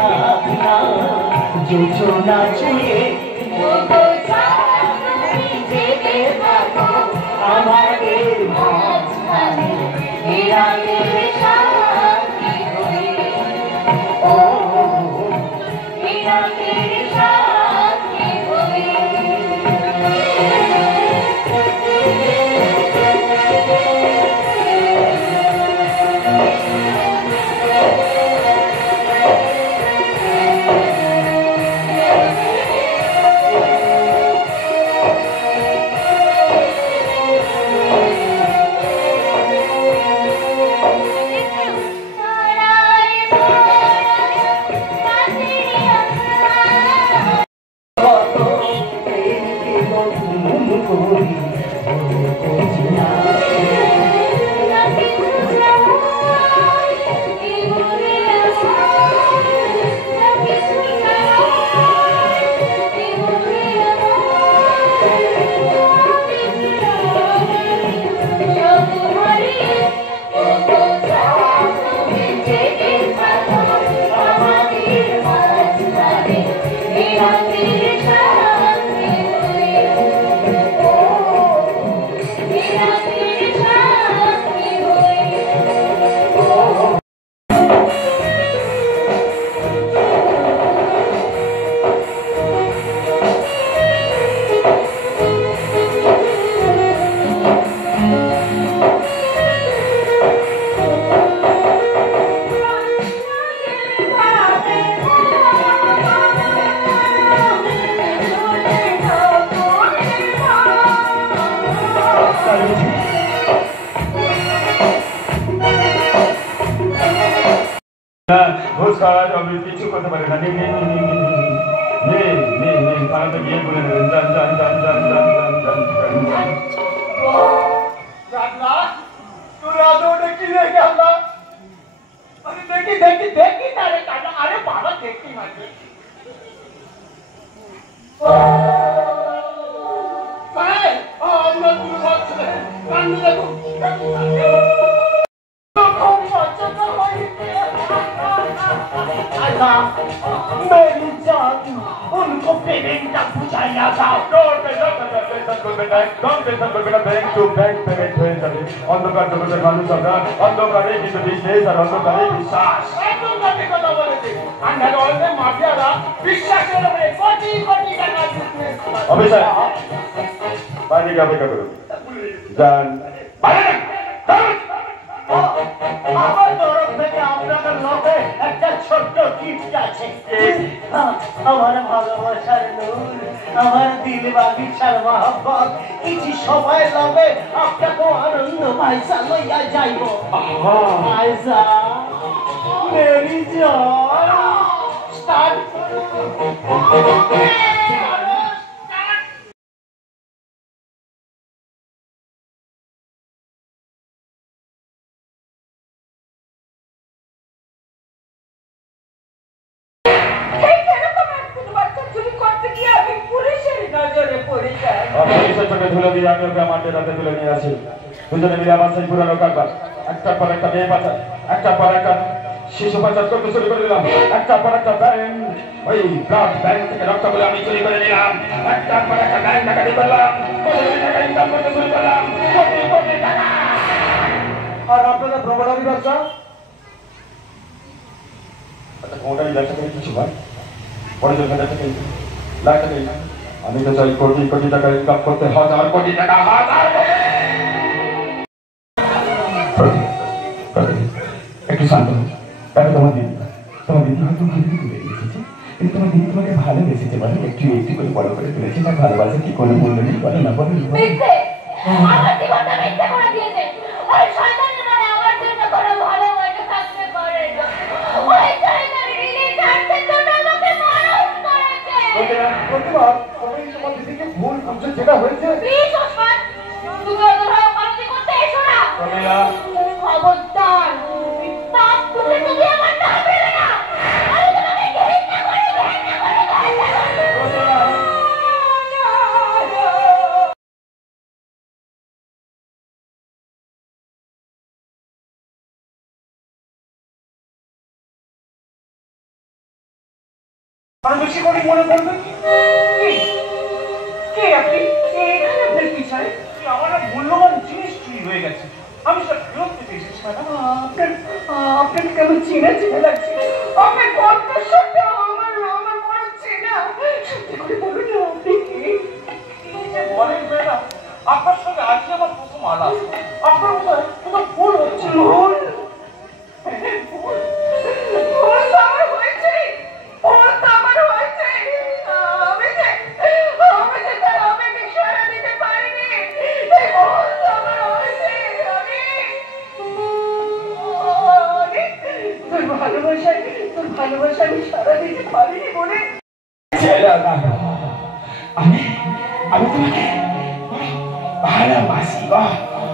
ভাবনা যোজনা ছুঁয়ে আমাদের মাঝখানে বিরাগের সাথী হয়ে ও বিরাগের সাথী হয়ে কিছু করতে পারে না তারা তো গিয়ে বলে দেবেন যান যান যান যান যান যান যান যান मेरी जान उनको पेमेंट बुझाया जाओ অন্ধকার জগতের মানুষ আমরা অন্ধকারে কিন্তু বিশ্বাস আর অন্ধকারে বিশ্বাস অফিসার বাইরে গিয়ে অপেক্ষা করুন যান আমার তরফ থেকে আপনাদের লোকে একটা ছোট্ট গিফট আছে আমার ভালোবাসার নূর আমার দিল বাগিচার মহব্বত কিছু সময় লাগে আপনাকে আনন্দ পয়সা লইয়া যাইব পয়সা মেরি জান স্টার্ট ধুলে দিয়ে আমি ওকে আমার রাতে তুলে নিয়ে আসি দুজনে মিলে আমার সেই পুরানো কারবার একটার পর একটা মেয়ে পাচার একটার পর একটা শিশু পাচার করতে শুরু করে দিলাম একটার পর একটা ব্যাংক ওই ব্লাড ব্যাংক থেকে রক্ত বলে আমি চুরি করে নিলাম একটার পর একটা ব্যাংক ডাকাতি করলাম টাকা ইনকাম করতে শুরু করলাম কোটি কোটি টাকা আর আপনাদের প্রবণালী ব্যবসা আচ্ছা কোটারি ব্যবসা করে কিছু ভাই বড় জোর থেকে লাখ টাকা আমি তো চাই কোটি কোটি টাকা ইনকাম করতে হাজার কোটি টাকা একটু শান্ত তাহলে তোমার দিদি হয়তো দিদি তুলে এসেছে কিন্তু তোমার দিদি তোমাকে ভালোবেসেছে বলে একটু একটু করে বড় করে তুলেছে না ভালোবাসে কি কোনো মূল্য নেই বলে না বলে ভুল যেটা হয়েছে আর বেশি করে মনে করবে কে আপনি এখানে আপনার কি চাই? আমার মূল্যবান জিনিস চুরি হয়ে গেছে, আমি সেটা ফেরত পেতে এসেছি ম্যাডাম। আপনার কেমন চেনা চেনা লাগছে, আপনার কণ্ঠস্বরটা আমার মনে চেনা। সত্যি করে বলুন না আপনি কে? বলেন ম্যাডাম, আপনার সঙ্গে আজকে আমার প্রথম আলাপ। আপনার মতো কোথাও ভুল হচ্ছে। ভুল ভালোবাসা আমি সারা দিতে পারিনি বলে আমি তোমাকে ভালোবাসি,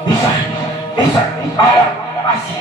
ভীষণ ভীষণ ভালোবাসি।